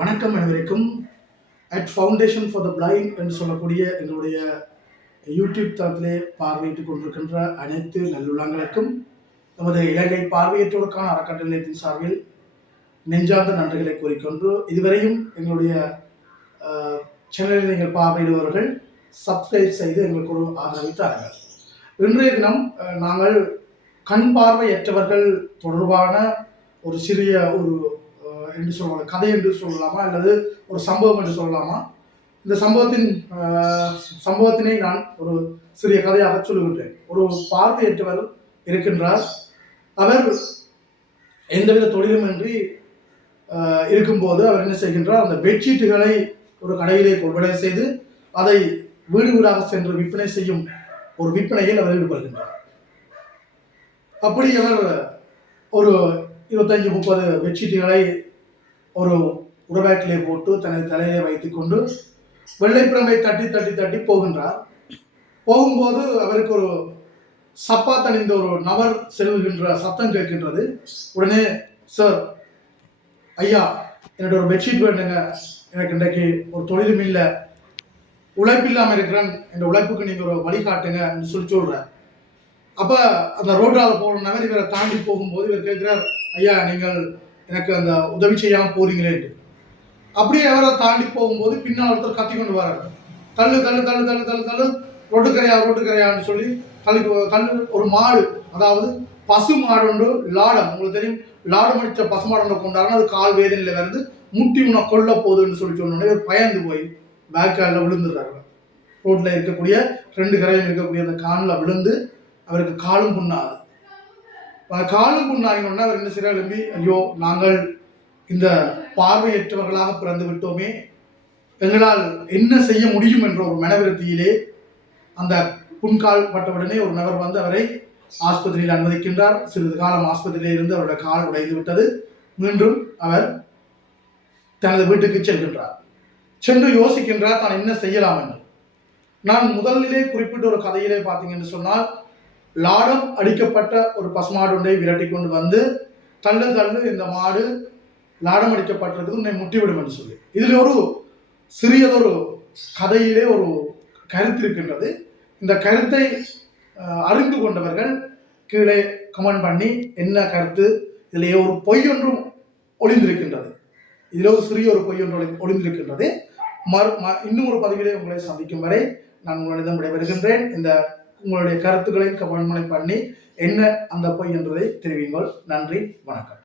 வணக்கம் அனைவருக்கும். At foundation for the blind என்று சொல்லக்கூடிய எங்களுடைய யூடியூப் தளத்திலே பார்வையிட்டுக் கொண்டிருக்கின்ற அனைத்து நல்லுள்ளங்களுக்கும் நமது இலங்கை பார்வையற்றோருக்கான அறக்கட்டளையத்தின் சார்பில் நெஞ்சார்ந்த நன்றிகளை கூறிக்கொண்டு, இதுவரையும் எங்களுடைய சேனலில் நீங்கள் பார்வையிடுபவர்கள் சப்ஸ்கிரைப் செய்து எங்களுக்கு ஒரு ஆதரவை தாருங்கள். இன்றைய தினம் நாங்கள் கண் பார்வையற்றவர்கள் தொடர்பான ஒரு சிறிய ஒரு என்று சொல்லுவாங்க, கதை என்று சொல்லலாமா அல்லது ஒரு சம்பவம் என்று சொல்லலாமா, இந்த சம்பவத்தினை நான் ஒரு சிறிய கதையாக சொல்லுகின்றேன். ஒரு பார்வையற்றவர் இருக்கின்றார். அவர் எந்தவித தொழிலுமின்றி இருக்கும்போது அவர் என்ன செய்கின்றார், அந்த பெட்ஷீட்டுகளை ஒரு கடையிலே கொள்வனை செய்து அதை வீடு வீடாக சென்று விற்பனை செய்யும் ஒரு விற்பனையில் அவர் ஈடுபடுகின்றார். அப்படி அவர் ஒரு 25-30 பெட்ஷீட்டுகளை ஒரு உடவேட்டிலே போட்டு தனது தலையிலே வைத்துக்கொண்டு வெள்ளைப்பிரமை தட்டி தட்டி தட்டி போகின்றார். போகும்போது அவருக்கு ஒரு சப்பா தணிந்த ஒரு நபர் செல்கின்ற சத்தம் கேட்கின்றது. உடனே, சார், ஐயா, என்னோட ஒரு பெட்ஷீட் வேண்டுங்க, எனக்கு இன்றைக்கு ஒரு தொழிலும் இல்லை, உழைப்பில்லாமல் இருக்கிறேன், இந்த உழைப்புக்கு நீங்கள் ஒரு வழிகாட்டுங்க என்று சொல்கிறார். அப்போ அந்த ரோட்டால் போகிற நபர் இவரை தாண்டி போகும்போது இவர் கேட்கிறார், ஐயா, நீங்கள் எனக்கு அந்த உதவி செய்யாமல் போறீங்களே. அப்படியே அவரை தாண்டி போகும்போது பின்னால் ஒருத்தர் கத்தி கொண்டு வராங்க. தள்ளு தள்ளு தள்ளு தள்ளு தள்ளு தள்ளு, ரோட்டுக்கரையான்னு சொல்லி தள்ளு. ஒரு மாடு, அதாவது பசு மாடு ஒன்று, லாடம், உங்களுக்கு தெரியும், லாடம் அடித்த பசு மாடு ஒன்று கொண்டாருன்னா அது கால் வேதனையில் வந்து முட்டி உன்னை கொல்ல போகுதுன்னு சொல்லி சொன்னோடனே பயந்து போய் பேக் காலில் விழுந்துடுறாரு. ரோட்டில் இருக்கக்கூடிய 2 கரையும் இருக்கக்கூடிய அந்த காலில் விழுந்து அவருக்கு காலும் புண்ணாது. காலும் புண்ணாகினோன்னா அவர் என்ன செய்யறார், எழும்பி, ஐயோ, நாங்கள் இந்த பார்வையற்றவர்களாக பிறந்து விட்டோமே, எங்களால் என்ன செய்ய முடியும் என்ற ஒரு மனவிருத்தியிலே அந்த புண்கால் பட்டவுடனே ஒரு நபர் வந்து அவரை ஆஸ்பத்திரியில் அனுமதிக்கின்றார். சிறிது காலம் ஆஸ்பத்திரியிலே இருந்து அவருடைய கால் உடைந்து விட்டது. மீண்டும் அவர் தனது வீட்டுக்கு செல்கின்றார். சென்று யோசிக்கின்றார் தான் என்ன செய்யலாம் என்று. நான் முதலிலே குறிப்பிட்ட ஒரு கதையிலே பார்த்தீங்கன்னு சொன்னால், லாடம் அடிக்கப்பட்ட ஒரு பசுமாடு ஒன்றை விரட்டி கொண்டு வந்து, தள்ளு தள்ளு, இந்த மாடு லாடம் அடிக்கப்பட்டிருக்கிறது, உன்னை முட்டிவிடும் என்று சொல்லி, இதில் ஒரு சிறியதொரு கதையிலே ஒரு கருத்து இருக்கின்றது. இந்த கருத்தை அறிந்து கொண்டவர்கள் கீழே கமெண்ட் பண்ணி என்ன கருத்து, இதிலேயே ஒரு பொய் ஒன்றும் ஒளிந்திருக்கின்றது, இதில் ஒரு சிறிய ஒரு பொய் ஒன்று ஒளிந்திருக்கின்றது. இன்னும் ஒரு பதிவிலே உங்களை சந்திக்கும் வரை நான் உங்களிடம் விடைபெறுகின்றேன். இந்த உங்களுடைய கருத்துக்களை கமெண்ட் பண்ணி என்ன அந்த பொய் என்றதை தெரிவிங்கள். நன்றி, வணக்கம்.